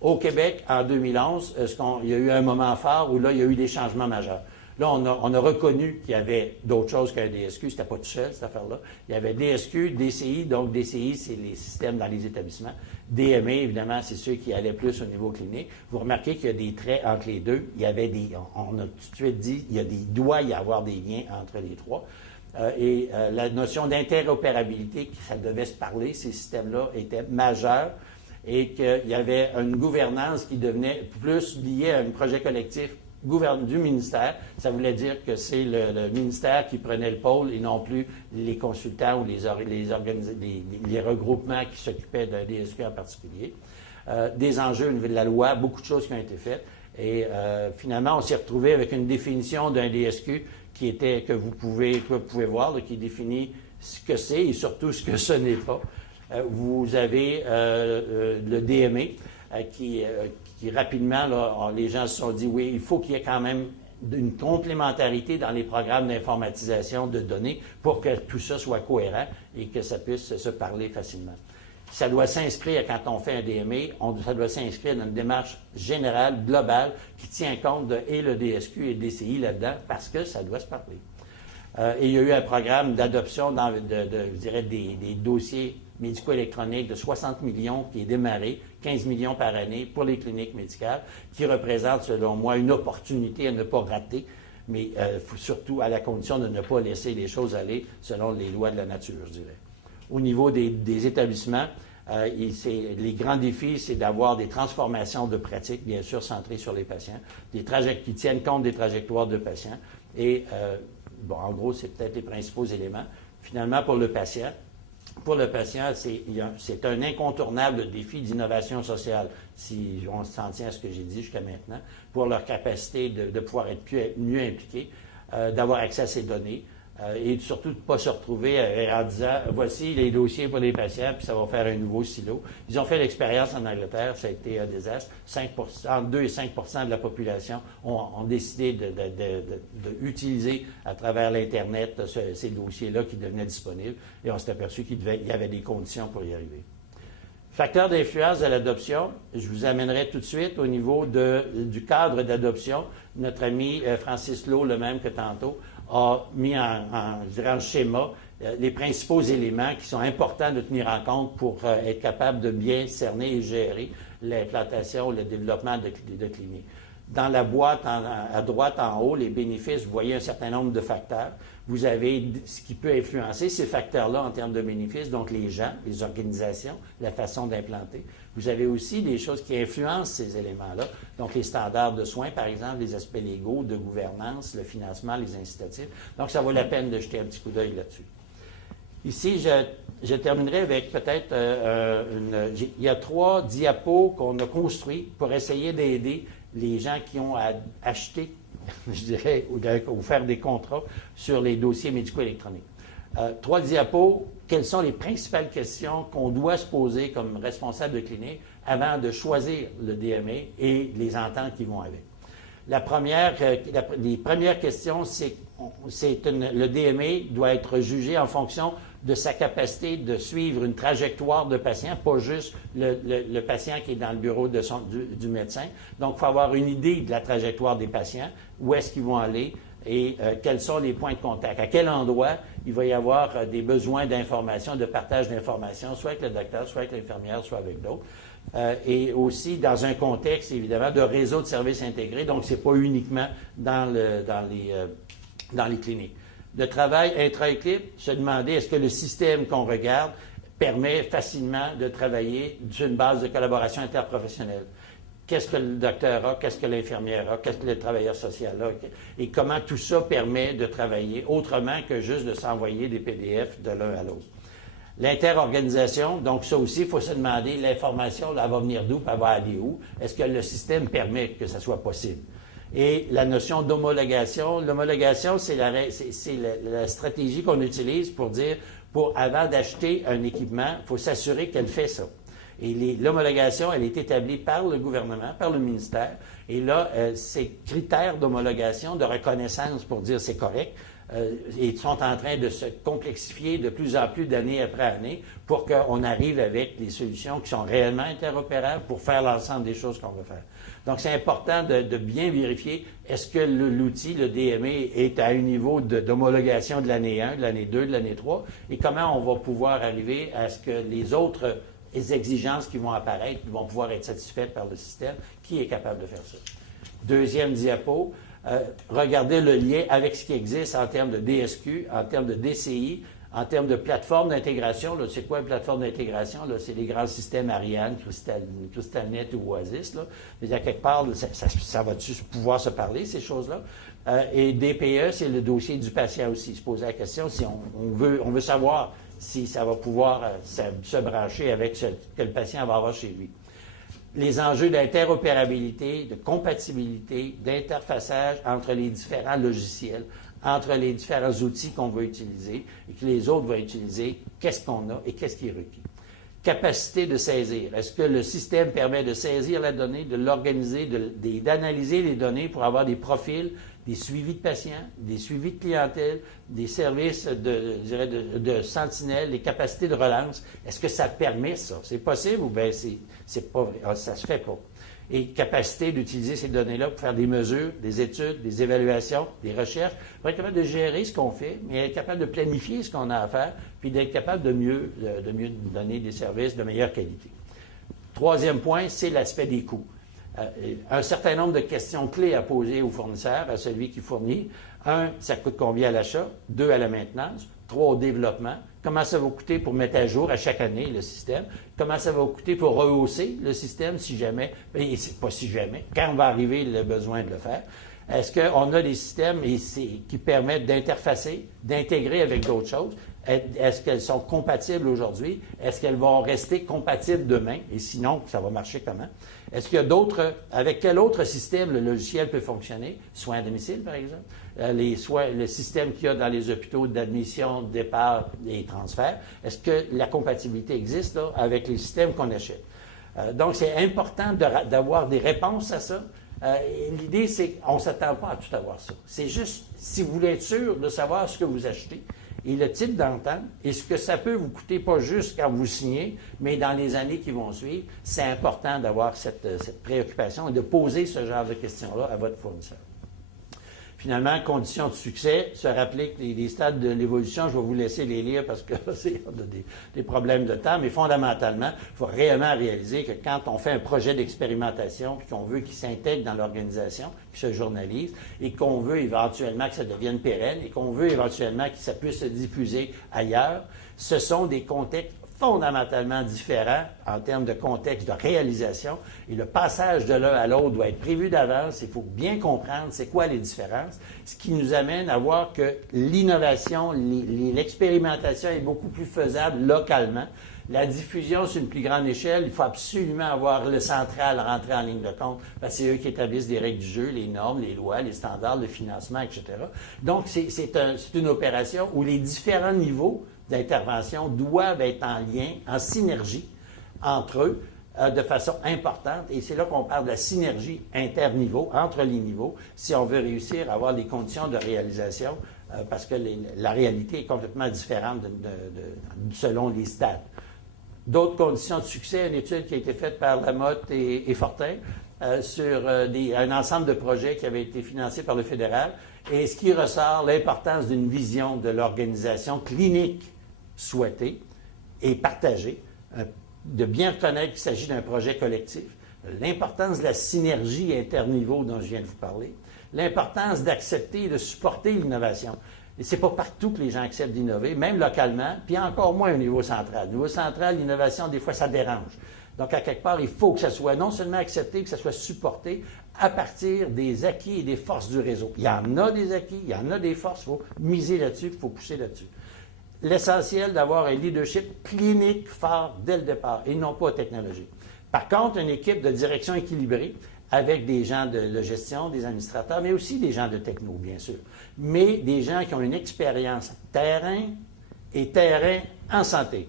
Au Québec, en 2011, il y a eu un moment fort où là, il y a eu des changements majeurs. Là, on a reconnu qu'il y avait d'autres choses qu'un DSQ. C'était pas tout seul, cette affaire-là. Il y avait DSQ, DCI. Donc, DCI, c'est les systèmes dans les établissements. DME, évidemment, c'est ceux qui allaient plus au niveau clinique. Vous remarquez qu'il y a des traits entre les deux. Il y avait on a tout de suite dit, il doit y avoir des liens entre les trois. La notion d'interopérabilité, ça devait se parler, ces systèmes-là étaient majeurs et qu'il y avait une gouvernance qui devenait plus liée à un projet collectif du ministère. Ça voulait dire que c'est le ministère qui prenait le pôle et non plus les consultants ou les regroupements qui s'occupaient d'un DSQ en particulier. Des enjeux au niveau de la loi, beaucoup de choses qui ont été faites. Et finalement, on s'est retrouvé avec une définition d'un DSQ que vous pouvez voir, là, qui définit ce que c'est et surtout ce que ce n'est pas. Vous avez le DME qui rapidement, là, les gens se sont dit, oui, il faut qu'il y ait quand même une complémentarité dans les programmes d'informatisation de données pour que tout ça soit cohérent et que ça puisse se parler facilement. Ça doit s'inscrire, quand on fait un DME, ça doit s'inscrire dans une démarche générale, globale, qui tient compte et le DSQ et le DCI là-dedans, parce que ça doit se parler. Et il y a eu un programme d'adoption je dirais, des dossiers médico-électroniques de 60 millions qui est démarré, 15 millions par année pour les cliniques médicales, qui représente, selon moi, une opportunité à ne pas rater, mais surtout à la condition de ne pas laisser les choses aller selon les lois de la nature, je dirais. Au niveau des établissements, les grands défis, c'est d'avoir des transformations de pratiques, bien sûr, centrées sur les patients, qui tiennent compte des trajectoires de patients. Et, en gros, c'est peut-être les principaux éléments. Finalement, pour le patient, c'est un incontournable défi d'innovation sociale, si on s'en tient à ce que j'ai dit jusqu'à maintenant, pour leur capacité de pouvoir être mieux impliqués, d'avoir accès à ces données, et surtout de ne pas se retrouver en disant « voici les dossiers pour les patients, puis ça va faire un nouveau silo ». Ils ont fait l'expérience en Angleterre, ça a été un désastre. Entre 2 et 5 % de la population ont décidé d'utiliser à travers l'Internet ces dossiers-là qui devenaient disponibles, et on s'est aperçu qu'il y avait des conditions pour y arriver. Facteur d'influence de l'adoption, je vous amènerai tout de suite au niveau du cadre d'adoption. Notre ami Francis Lowe, le même que tantôt, a mis en schéma les principaux éléments qui sont importants de tenir en compte pour être capable de bien cerner et gérer l'implantation, le développement de cliniques. Dans la boîte à droite en haut, les bénéfices, vous voyez un certain nombre de facteurs. Vous avez ce qui peut influencer ces facteurs-là en termes de bénéfices, donc les gens, les organisations, la façon d'implanter. Vous avez aussi des choses qui influencent ces éléments-là, donc les standards de soins, par exemple, les aspects légaux, de gouvernance, le financement, les incitatifs. Donc, ça vaut la peine de jeter un petit coup d'œil là-dessus. Ici, je terminerai avec peut-être il y a 3 diapos qu'on a construits pour essayer d'aider les gens qui ont à acheter, je dirais, ou faire des contrats sur les dossiers médico-électroniques. 3 diapos, quelles sont les principales questions qu'on doit se poser comme responsable de clinique avant de choisir le DME et les ententes qui vont avec. Les premières questions, c'est le DME doit être jugé en fonction de sa capacité de suivre une trajectoire de patient, pas juste le patient qui est dans le bureau du médecin. Donc, il faut avoir une idée de la trajectoire des patients, où est-ce qu'ils vont aller et quels sont les points de contact. À quel endroit il va y avoir des besoins d'information, de partage d'informations, soit avec le docteur, soit avec l'infirmière, soit avec d'autres. Et aussi dans un contexte, évidemment, de réseau de services intégrés. Donc, ce n'est pas uniquement dans les cliniques. De travail intra-équipe, se demander est-ce que le système qu'on regarde permet facilement de travailler sur une base de collaboration interprofessionnelle. Qu'est-ce que le docteur a, qu'est-ce que l'infirmière a, qu'est-ce que le travailleur social a, et comment tout ça permet de travailler autrement que juste de s'envoyer des PDF de l'un à l'autre. L'interorganisation, donc ça aussi, il faut se demander, l'information, elle va venir d'où, puis elle va aller où? Est-ce que le système permet que ça soit possible? Et la notion d'homologation, l'homologation, c'est la stratégie qu'on utilise pour dire, avant d'acheter un équipement, il faut s'assurer qu'elle fait ça. Et l'homologation, elle est établie par le gouvernement, par le ministère. Et là, ces critères d'homologation, de reconnaissance pour dire c'est correct, ils sont en train de se complexifier de plus en plus d'année après année pour qu'on arrive avec des solutions qui sont réellement interopérables pour faire l'ensemble des choses qu'on veut faire. Donc, c'est important de bien vérifier est-ce que l'outil, le DME, est à un niveau d'homologation de l'année 1, de l'année 2, de l'année 3, et comment on va pouvoir arriver à ce que les autres exigences qui vont apparaître vont pouvoir être satisfaites par le système qui est capable de faire ça. Deuxième diapo. Regardez le lien avec ce qui existe en termes de DSQ, en termes de DCI, en termes de plateforme d'intégration. C'est quoi une plateforme d'intégration? C'est les grands systèmes Ariane, Crystalnet ou Oasis. Là. Mais à quelque part, ça va-tu pouvoir se parler, ces choses-là? Et DPE, c'est le dossier du patient aussi. Se poser la question si on veut savoir si ça va pouvoir se brancher avec ce que le patient va avoir chez lui. Les enjeux d'interopérabilité, de compatibilité, d'interfaçage entre les différents logiciels, entre les différents outils qu'on va utiliser et que les autres vont utiliser, qu'est-ce qu'on a et qu'est-ce qui est requis. Capacité de saisir. Est-ce que le système permet de saisir la donnée, de l'organiser, d'analyser les données pour avoir des profils, des suivis de patients, des suivis de clientèle, des services de sentinelle, les capacités de relance? Est-ce que ça permet ça? C'est possible ou bien c'est pas vrai? Ça se fait pas. Et capacité d'utiliser ces données-là pour faire des mesures, des études, des évaluations, des recherches, pour être capable de gérer ce qu'on fait, mais être capable de planifier ce qu'on a à faire, puis d'être capable de mieux donner des services de meilleure qualité. Troisième point, c'est l'aspect des coûts. Un certain nombre de questions clés à poser au fournisseur, à celui qui fournit. 1, ça coûte combien à l'achat? 2, à la maintenance. 3, au développement. Comment ça va coûter pour mettre à jour à chaque année le système? Comment ça va coûter pour rehausser le système si jamais, et c'est pas si jamais, quand va arriver le besoin de le faire? Est-ce qu'on a des systèmes qui permettent d'interfacer, d'intégrer avec d'autres choses? Est-ce qu'elles sont compatibles aujourd'hui? Est-ce qu'elles vont rester compatibles demain? Et sinon, ça va marcher comment? Est-ce qu'il y a d'autres... Avec quel autre système le logiciel peut fonctionner? Soins à domicile, par exemple. Le système qu'il y a dans les hôpitaux d'admission, de départ et transfert. Est-ce que la compatibilité existe là, avec les systèmes qu'on achète? Donc, c'est important d'avoir des réponses à ça. L'idée, c'est qu'on ne s'attend pas à tout avoir ça. C'est juste, si vous voulez être sûr de savoir ce que vous achetez, et le type d'entente, et ce que ça peut vous coûter, pas juste quand vous signez, mais dans les années qui vont suivre, c'est important d'avoir cette préoccupation et de poser ce genre de questions-là à votre fournisseur. Finalement, conditions de succès, se rappeler que les stades de l'évolution, je vais vous laisser les lire parce que on a des problèmes de temps, mais fondamentalement, il faut réellement réaliser que quand on fait un projet d'expérimentation, puis qu'on veut qu'il s'intègre dans l'organisation, qu'il se journalise, et qu'on veut éventuellement que ça devienne pérenne, et qu'on veut éventuellement que ça puisse se diffuser ailleurs, ce sont des contextes fondamentalement différents en termes de contexte de réalisation, et le passage de l'un à l'autre doit être prévu d'avance. Il faut bien comprendre c'est quoi les différences, ce qui nous amène à voir que l'innovation, l'expérimentation est beaucoup plus faisable localement. La diffusion sur une plus grande échelle, il faut absolument avoir le central rentrer en ligne de compte, parce que c'est eux qui établissent des règles du jeu, les normes, les lois, les standards, le financement, etc. Donc, c'est une opération où les différents niveaux d'intervention doivent être en lien, en synergie entre eux, de façon importante. Et c'est là qu'on parle de la synergie interniveau, entre les niveaux, si on veut réussir à avoir des conditions de réalisation, parce que la réalité est complètement différente selon les stades. D'autres conditions de succès, une étude qui a été faite par Lamotte et Fortin sur un ensemble de projets qui avaient été financés par le fédéral. Et ce qui ressort, l'importance d'une vision de l'organisation clinique souhaitée et partagée, de bien reconnaître qu'il s'agit d'un projet collectif, l'importance de la synergie interniveau dont je viens de vous parler, l'importance d'accepter et de supporter l'innovation. Et c'est pas partout que les gens acceptent d'innover, même localement, puis encore moins au niveau central. Au niveau central, l'innovation, des fois, ça dérange. Donc, à quelque part, il faut que ça soit non seulement accepté, que ça soit supporté à partir des acquis et des forces du réseau. Il y en a des acquis, il y en a des forces, il faut miser là-dessus, il faut pousser là-dessus. L'essentiel d'avoir un leadership clinique fort dès le départ et non pas technologique. Par contre, une équipe de direction équilibrée avec des gens de gestion, des administrateurs, mais aussi des gens de techno, bien sûr. Mais des gens qui ont une expérience terrain et terrain en santé.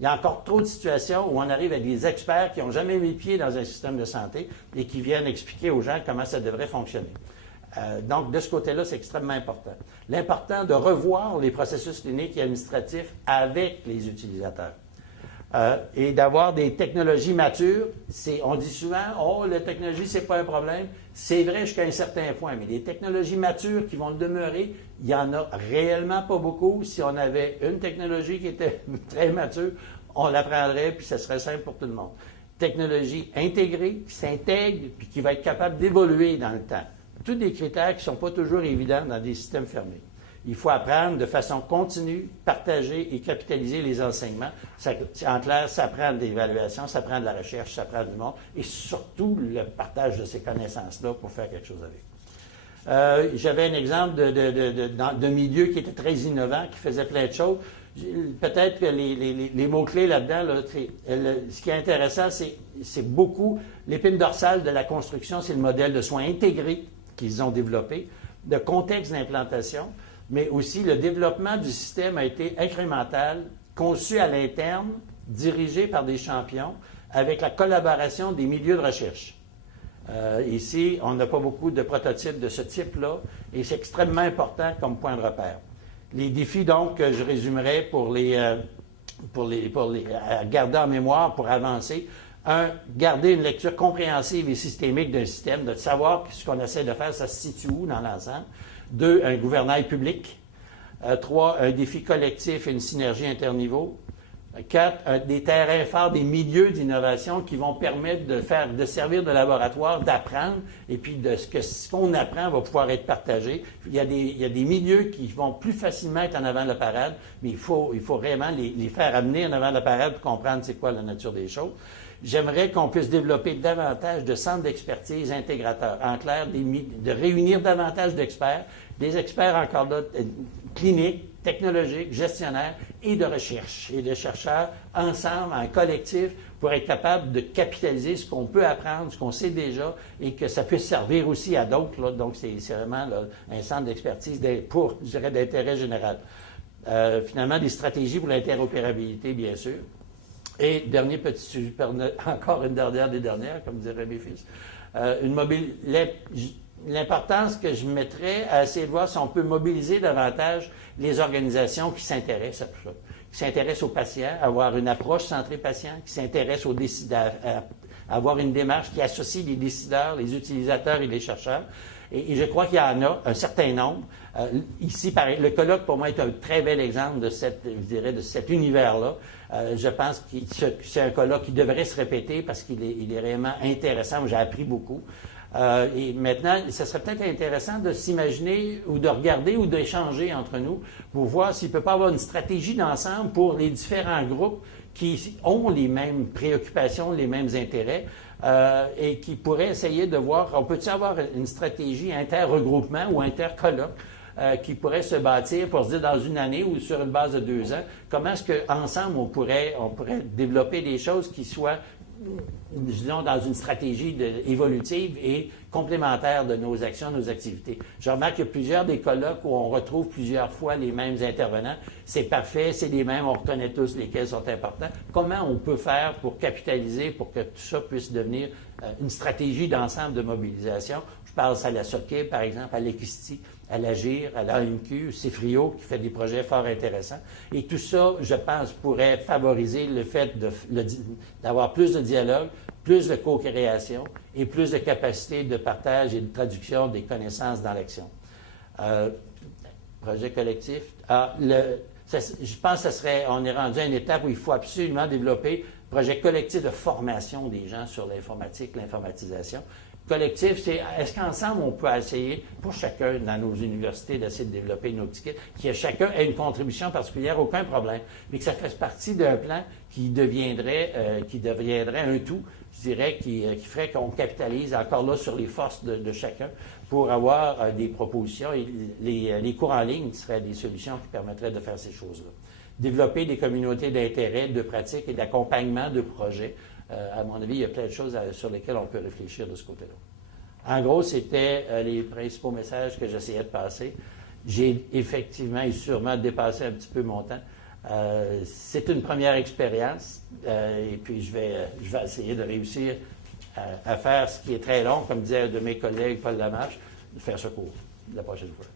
Il y a encore trop de situations où on arrive à des experts qui n'ont jamais mis pied dans un système de santé et qui viennent expliquer aux gens comment ça devrait fonctionner. Donc, de ce côté-là, c'est extrêmement important. L'important de revoir les processus cliniques et administratifs avec les utilisateurs. Et d'avoir des technologies matures. On dit souvent, oh, la technologie, c'est pas un problème. C'est vrai jusqu'à un certain point, mais les technologies matures qui vont demeurer, il n'y en a réellement pas beaucoup. Si on avait une technologie qui était très mature, on la prendrait, puis ça serait simple pour tout le monde. Technologie intégrée, qui s'intègre, puis qui va être capable d'évoluer dans le temps. Tous des critères qui ne sont pas toujours évidents dans des systèmes fermés. Il faut apprendre de façon continue, partager et capitaliser les enseignements. En clair, ça prend de l'évaluation, ça prend de la recherche, ça prend du monde, et surtout le partage de ces connaissances-là pour faire quelque chose avec. J'avais un exemple de milieu qui était très innovant, qui faisait plein de choses. Peut-être que les mots-clés là-dedans, là, ce qui est intéressant, c'est beaucoup l'épine dorsale de la construction, c'est le modèle de soins intégrés qu'ils ont développé, de contexte d'implantation, mais aussi le développement du système a été incrémental, conçu à l'interne, dirigé par des champions, avec la collaboration des milieux de recherche. Ici, on n'a pas beaucoup de prototypes de ce type-là, et c'est extrêmement important comme point de repère. Les défis, donc, que je résumerai pour garder en mémoire, pour avancer. Un, garder une lecture compréhensive et systémique d'un système, de savoir que ce qu'on essaie de faire, ça se situe où dans l'ensemble. 2, un gouvernail public. 3, un défi collectif et une synergie interniveau. 4, des terrains forts, des milieux d'innovation qui vont permettre de servir de laboratoire, d'apprendre, et puis ce qu'on apprend va pouvoir être partagé. Il y a des milieux qui vont plus facilement être en avant de la parade, mais il faut vraiment les faire amener en avant de la parade pour comprendre c'est quoi la nature des choses. J'aimerais qu'on puisse développer davantage de centres d'expertise intégrateurs. En clair, de réunir davantage d'experts, des experts encore là, cliniques, technologiques, gestionnaires et de recherche, et de chercheurs ensemble, en collectif, pour être capable de capitaliser ce qu'on peut apprendre, ce qu'on sait déjà, et que ça puisse servir aussi à d'autres. Là. Donc, c'est vraiment là, un centre d'expertise pour, je dirais, d'intérêt général. Finalement, des stratégies pour l'interopérabilité, bien sûr. Et dernier petit sujet, encore une dernière des dernières, comme diraient mes fils, l'importance que je mettrais à essayer de voir si on peut mobiliser davantage les organisations qui s'intéressent à tout ça, qui s'intéressent aux patients, à avoir une approche centrée patient, qui s'intéressent aux décideurs, à avoir une démarche qui associe les décideurs, les utilisateurs et les chercheurs. Et je crois qu'il y en a un certain nombre. Ici, le colloque, pour moi, est un très bel exemple de cet univers-là. Je pense que c'est un colloque qui devrait se répéter parce qu'il est réellement intéressant. J'ai appris beaucoup. Et maintenant, ce serait peut-être intéressant de s'imaginer ou de regarder ou d'échanger entre nous pour voir s'il ne peut pas avoir une stratégie d'ensemble pour les différents groupes qui ont les mêmes préoccupations, les mêmes intérêts, et qui pourraient essayer de voir, on peut-il avoir une stratégie inter-regroupement ou inter-colloque qui pourrait se bâtir pour se dire dans une année ou sur une base de 2 ans, comment est-ce qu'ensemble on pourrait développer des choses qui soient, disons, dans une stratégie évolutive et complémentaire de nos actions, nos activités. Je remarque qu'il y a plusieurs des colloques où on retrouve plusieurs fois les mêmes intervenants. C'est parfait, c'est les mêmes, on reconnaît tous lesquels sont importants. Comment on peut faire pour capitaliser, pour que tout ça puisse devenir une stratégie d'ensemble de mobilisation? Je pense à la SOCIP, par exemple, à l'Equisti, à l'Agir, à l'AMQ, CIFRIO, qui fait des projets fort intéressants. Et tout ça, je pense, pourrait favoriser le fait d'avoir plus de dialogue, plus de co-création et plus de capacité de partage et de traduction des connaissances dans l'action. Projet collectif. Je pense que on est rendu à une étape où il faut absolument développer projet collectif de formation des gens sur l'informatique, l'informatisation. Collectif, c'est est-ce qu'ensemble, on peut essayer, pour chacun dans nos universités, d'essayer de développer une optique, que chacun ait une contribution particulière, aucun problème, mais que ça fasse partie d'un plan qui deviendrait un tout, je dirais, qui ferait qu'on capitalise encore là sur les forces de chacun pour avoir des propositions. Et les cours en ligne seraient des solutions qui permettraient de faire ces choses-là. Développer des communautés d'intérêt, de pratique et d'accompagnement de projets. À mon avis, il y a plein de choses sur lesquelles on peut réfléchir de ce côté-là. En gros, c'était les principaux messages que j'essayais de passer. J'ai effectivement et sûrement dépassé un petit peu mon temps. C'est une première expérience et puis je vais essayer de réussir à faire ce qui est très long, comme disait un de mes collègues, Paul Lamarche, de faire ce cours la prochaine fois.